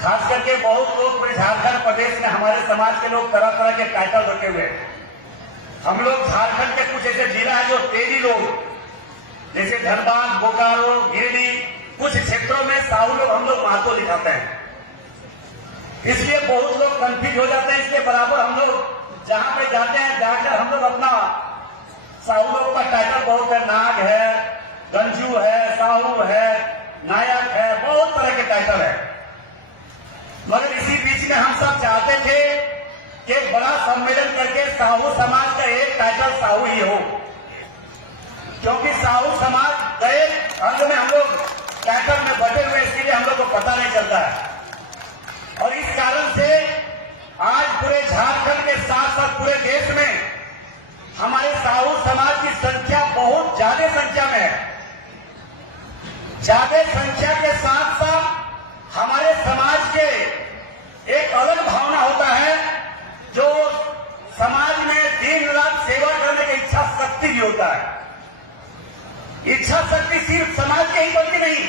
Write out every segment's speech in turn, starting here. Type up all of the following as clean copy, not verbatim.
खास करके बहुत लोग पूरे झारखंड प्रदेश में हमारे समाज के लोग तरह तरह के टाइटल रखे हुए हैं। हम लोग झारखंड के कुछ ऐसे जिला है जो तेजी लोग, जैसे धनबाद, बोकारो, गिरिडीह, कुछ क्षेत्रों में साहू लोग हम लोग महतो दिखाते हैं। इसलिए बहुत लोग कंफ्यूज हो जाते हैं। इसके बराबर हम लोग जहां पे जाते हैं जाकर हम लोग अपना साहू लोग का टाइटल बहुत है, नाग है, गंजू है, साहू है, नायक है, बहुत तरह के टाइटल है। मगर इसी बीच में हम सब चाहते थे कि एक बड़ा सम्मेलन करके साहू समाज का एक टाइटल साहू ही हो, क्योंकि साहू समाज गए अंग में हम लोग टाइटल में बटे हुए, इसलिए हम लोग को पता नहीं चलता है। और इस कारण से आज पूरे झारखंड के साथ साथ पूरे देश में हमारे साहू समाज की संख्या बहुत ज्यादा संख्या में है। ज्यादा संख्या के साथ साथ हमारे समाज के एक अलग भावना होता है, जो समाज में दिन रात सेवा करने की इच्छा शक्ति भी होता है। इच्छा शक्ति सिर्फ समाज के ही बल्कि नहीं,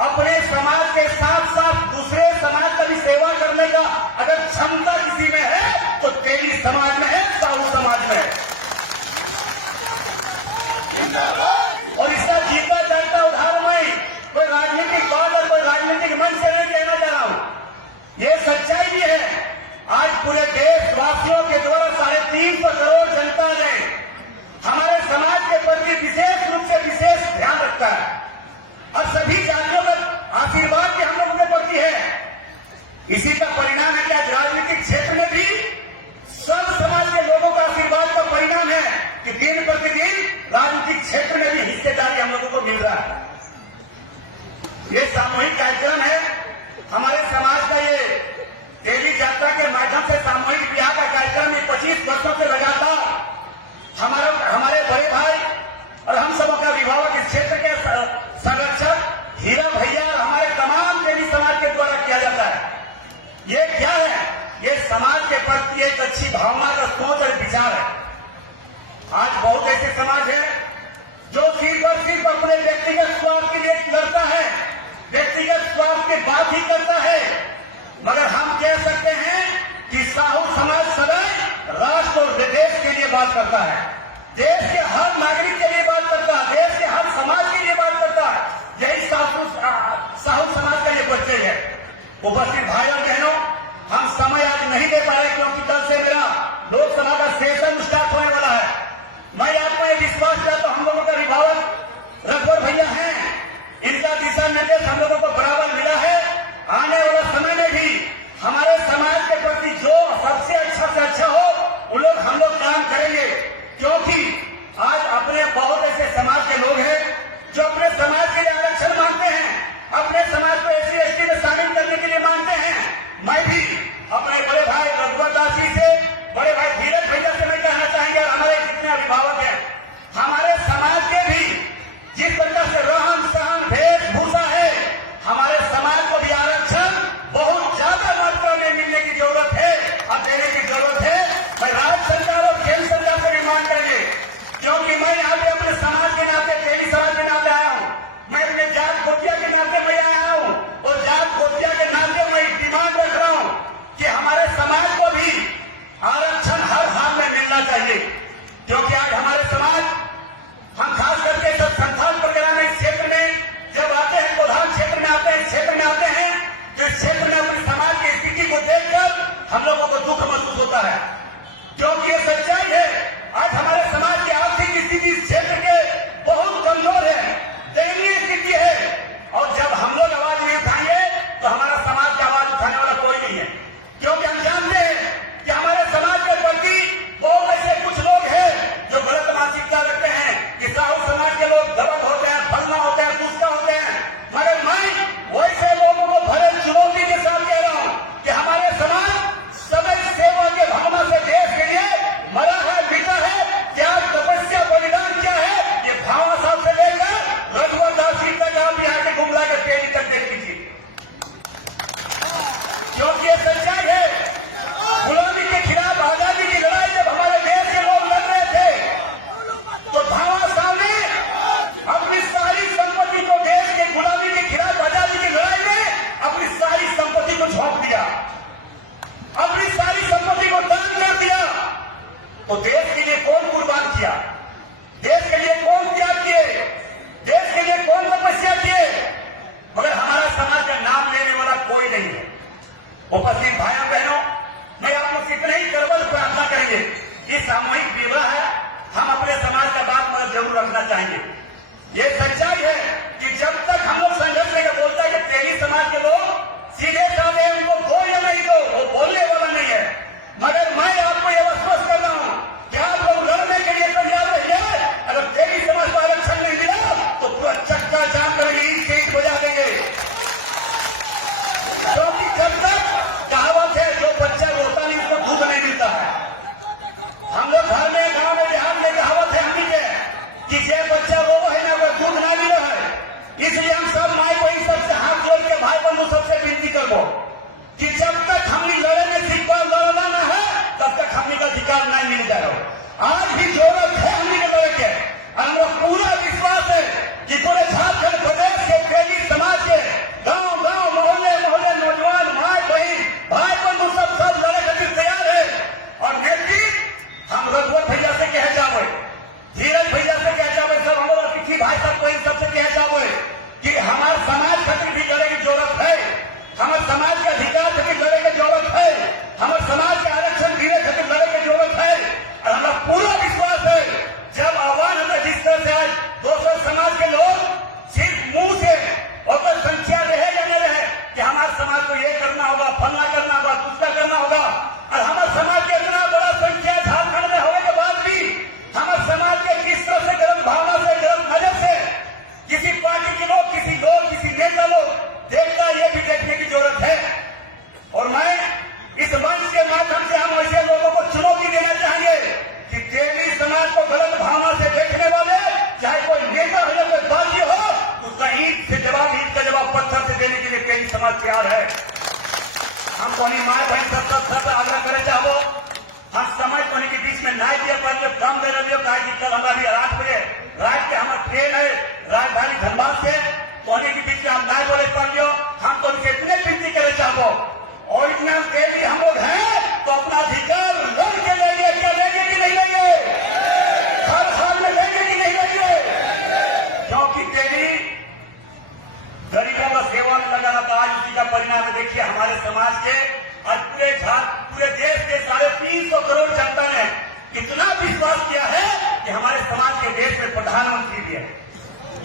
अपने समाज के साथ साथ दूसरे समाज का भी सेवा करने का अगर क्षमता किसी में है तो तेली समाज में है, साहू समाज में है। और इसका जीता जागता उदाहरण मैं कोई राजनीतिक बात और कोई राजनीतिक मंच से नहीं कहना चाह रहा हूं, ये सच्चाई भी है। आज पूरे देशवासियों के द्वारा 350 करोड़ जनता ने हमारे समाज के प्रति विशेष रूप से विशेष ध्यान रखता है और सभी जातियों का आशीर्वाद भी हम लोगों के प्रति है। इसी का परिणाम है कि आज राजनीतिक क्षेत्र में भी सब समाज के लोगों का आशीर्वाद का परिणाम है कि दिन प्रतिदिन राजनीतिक क्षेत्र में भी हिस्सेदारी हम लोगों को मिल रहा है। ये सामूहिक कार्यक्रम है हमारे समाज का। ये देवी यात्रा के माध्यम से सामूहिक ब्याह का कार्यक्रम 25 वर्षों से लगातार हमारे बड़े भाई और हम सबों का अभिभावक इस क्षेत्र के संरक्षक हीरा भैया और हमारे तमाम देवी समाज के द्वारा किया जाता है। ये क्या है? ये समाज के प्रति एक अच्छी भावना का सोच और विचार है। आज बहुत ऐसे समाज है जो सिर्फ और सिर्फ अपने व्यक्तिगत स्वार्थ के लिए लड़ता है, व्यक्तिगत स्वार्थ की बात ही करता है। मगर हम कह सकते हैं कि साहू समाज सदैव राष्ट्र और देश के लिए बात करता है, देश के हर नागरिक के लिए बात करता है, देश के हर समाज के लिए बात करता है। यही साहू समाज का ये परिचय है। उपस्थित भाई और बहनों, हम समय आज नहीं दे पा रहे क्योंकि कल से मेरा लोकसभा का सेशन स्टार्ट होने वाला है। मैं आपको ये विश्वास करता हूं, हम लोगों का अभिभावक रघुवर भैया हैं, इनका दिशा निर्देश हम लोगों को बराबर मिला है। आने वाला समय में भी हमारे समाज के प्रति जो सबसे अच्छा से अच्छा हो वो लोग हम लोग काम करेंगे, क्योंकि आज अपने बहुत ऐसे समाज के लोग हैं जो अपने समाज के लिए आरक्षण मांगते हैं, अपने समाज को SC ST में शामिल करने के लिए मांगते हैं। मैं भी अपने बड़े भाई रघुवर दास जी से, बड़े भाई धीरज भैया से मैं कहना उपस्थित भाइयों बहनों, मैं आप लोग से इतना ही करबल प्रार्थना करेंगे कि सामूहिक विवाह है, हम अपने समाज का बात मत जरूर रखना चाहेंगे। ये सच्चाई है कि जब तक हम लोग संघर्ष लेकर बोलता है कि तेली समाज के लोग सीधे साधे उनको दो या नहीं दो, वो बोलने वाला नहीं है। मगर मैं आपको यह आश्वस्त कर रहा हूं कि आप लोग लड़ने के लिए तैयार रहिए। अगर तेली समाज को आरक्षण नहीं मिला तो पूरा चक्का जाम करेंगे, ईट से ईट बजा देंगे। क्योंकि जब तक कहावत है, जो बच्चा रोता नहीं उसको दूध नहीं मिलता है। हम लोग घर में, गांव में, बिहार में कहावत है हम ही कि जे बच्चा वो है ना वो दूध ना मिला है। इसलिए हम सब माई बहन सबसे हाथ जोड़ के भाई बंधु सबसे विनती करबो कि जब तक हमने लड़े में सीखा लड़ना न है तब तक हमने का अधिकार नहीं मिल जाएगा। आज भी जरूरत है हमने के लड़े के, और हमारा पूरा विश्वास है कि पूरे झारखंड प्रदेश के तेली समाज के गांव गांव मोहल्ले मोहल्ले नौजवान माई बहन भाई बंधु सब लड़े खातिर तैयार है। और नेतृत्व हम रघुवर भैया से कहे जावे, धीरज भैया से कहे जावे, सब हमारा किसी भाई साहब को इन सबसे कहे जावे कि हमारे समाज खातिर भी लड़े की जरूरत है, हमारे समाज के अधिकार खातिर लड़े की जरूरत है, हमारे समाज के आरक्षण दिने खातिर लड़े की जरूरत है। और हमारा पूरा विश्वास है जब आह्वान हमें जिस तरह से आज दोसर समाज के लोग सिर्फ मुंह से और कोई संख्या रहे या न रहे कि हमारे समाज को ये करना होगा, फलना करना होगा, दूसरा करना होगा, और हमारे समाज के इतना बड़ा संख्या झारखंड में होने के बाद भी हमारे समाज के किस तरह से गलत भावना से गलत नजर से किसी पार्टी के लोग, किसी नेता लोग देखता है, ये भी देखने की जरूरत है। और मैं इस मंच के माध्यम से हम ऐसे लोगों को चुनौती देना चाहेंगे कि तेली समाज को गलत भावना से देखने वाले, चाहे कोई नेता हो या कोई पार्टी हो, उसका ईट का जवाब पत्थर से देने के लिए तेली समाज तैयार है। हम कोनी माए बहन सब आग्रह करे चाहो, हम समय कोनी के बीच में नहीं दिया पर कम दे रही हो, कहा कल हमारा भी 8 बजे रात के हमारा ट्रेन है राजधानी धनबाद से, कोने के बीच में हम नहीं बोले पाइयो। हम तो उनसे इतने विनती करे चाहो, और इतना तेली हम लोग हैं तो अपना अधिकार लड़ के लेंगे, क्या लेंगे कि नहीं लेंगे, हर हाल में लेंगे कि नहीं लेंगे। क्योंकि तेली गरीबों का सेवा में लगा रहा, आज उसी का परिणाम है। देखिए हमारे समाज के और पूरे देश के 350 करोड़ जनता ने इतना विश्वास किया है कि हमारे समाज के देश में प्रधानमंत्री भी है।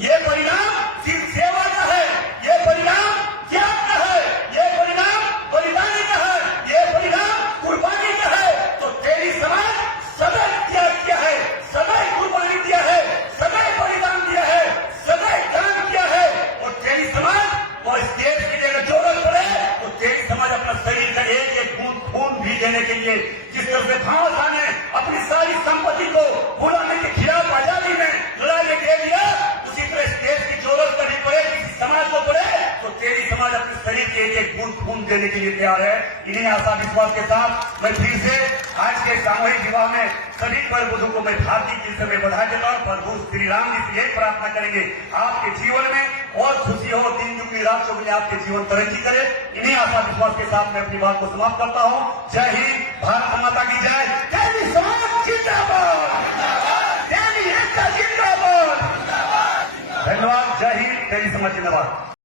ये परिणाम सिर्फ सेवा का है, ये परिणाम त्याग का है, ये परिणाम बलिदानी का है, ये परिणाम कुर्बानी का है। तो तेली समाज सदैव त्याग किया है, सदैव कुर्बानी दिया है, सदैव बलिदान दिया है, सदैव दान किया है। और तेली समाज को इस देश की जगह जरूरत पड़े तो तेली समाज अपना शरीर का एक बूंद खून भी देने के लिए, जिस तरह से भावसा ने अपनी सारी संपत्ति को गुलामी के खिलाफ आजादी में लड़ाई में दे दिया, उसी तरह इस देश की जरूरत कभी पड़े, किसी समाज को पड़े तो तेली समाज अपने शरीर के एक बूंद खून देने के लिए तैयार है। इन्हीं आशा विश्वास के साथ मैं फिर से आज के सामूहिक विवाह में सभी प्रबुद्धों को मैं भारतीय दिल से मैं बधाई देता हूं। प्रभु श्री राम जी से यही प्रार्थना करेंगे आपके जीवन में और खुशी हो, दिन दुगनी रात चौगुनी आपके जीवन तरक्की करे। इन्हीं आशा विश्वास के साथ मैं अपनी बात को समाप्त करता हूं। जय हिंद, भारत माता की जय। तेली समाज जिंदाबाद, तेली एकता जिंदाबाद। धन्यवाद। जय हिंद, तेली समाज जिंदाबाद।